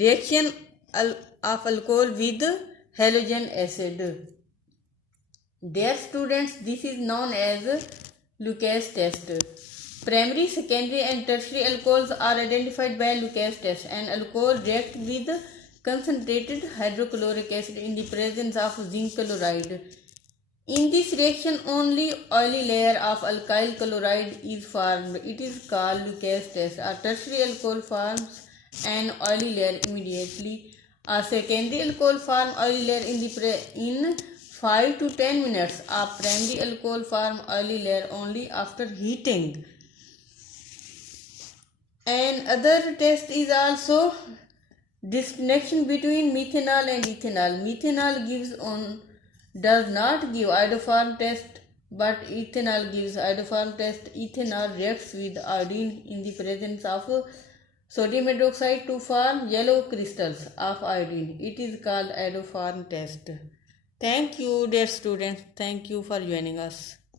Reaction of alcohol with halogen acid. Dear students, this is known as Lucas test. Primary, secondary and tertiary alcohols are identified by Lucas test. An alcohol reacts with concentrated hydrochloric acid in the presence of zinc chloride. In this reaction, only oily layer of alkyl chloride is formed. It is called Lucas test. A tertiary alcohol forms an oily layer immediately. A secondary alcohol forms oily layer in 5 to 10 minutes. A primary alcohol forms oily layer only after heating. Another test is also distinction between methanol and ethanol. Methanol does not give iodoform test, but ethanol gives iodoform test. Ethanol reacts with iodine in the presence of sodium hydroxide to form yellow crystals of iodine. It is called iodoform test. Thank you, dear students. Thank you for joining us.